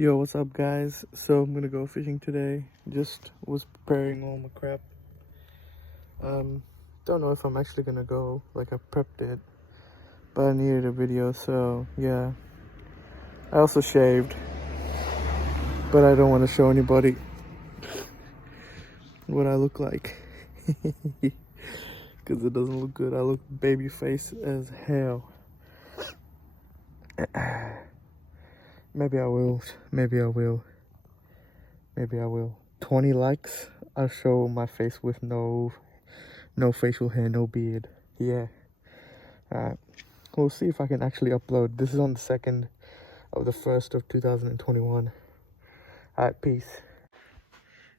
Yo, what's up guys? So I'm gonna go fishing today. Just was preparing all my crap. Don't know if I'm actually gonna go, like I prepped it, but I needed a video, so yeah. I also shaved, but I don't want to show anybody what I look like. Because it doesn't look good. I look baby face as hell. Maybe I will. Maybe I will. Maybe I will. 20 likes, I'll show my face with no facial hair, no beard. Yeah. Alright. We'll see if I can actually upload. This is on the 2nd of the 1st of 2021. Alright, peace.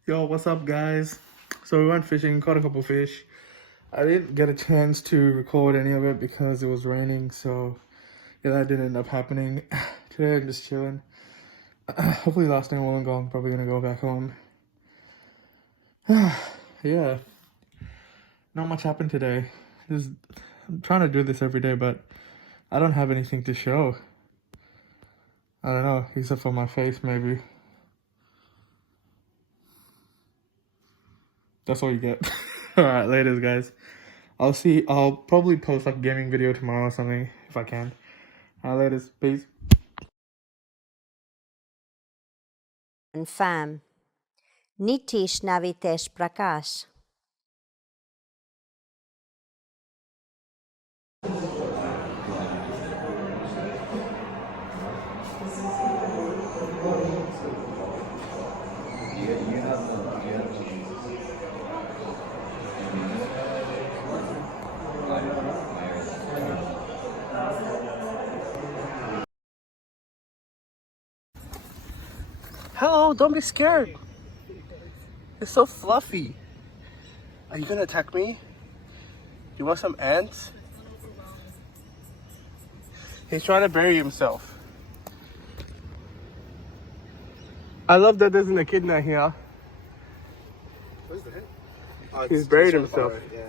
Yo, what's up guys? So we went fishing, caught a couple fish. I didn't get a chance to record any of it because it was raining, so yeah, that didn't end up happening. Today I'm just chilling. Hopefully last night while I'm gone, probably gonna go back home. Yeah, not much happened today. I'm trying to do this every day, but I don't have anything to show. I don't know, except for my face maybe. That's all you get. Alright, later guys. I'll probably post like a gaming video tomorrow or something if I can. Alright, later, peace. And fam. Nitish Navitesh Prakash. Hello, don't be scared. It's so fluffy. Are you gonna attack me? You want some ants? He's trying to bury himself. I love that there's an echidna here. What is that? He's buried himself. Yeah.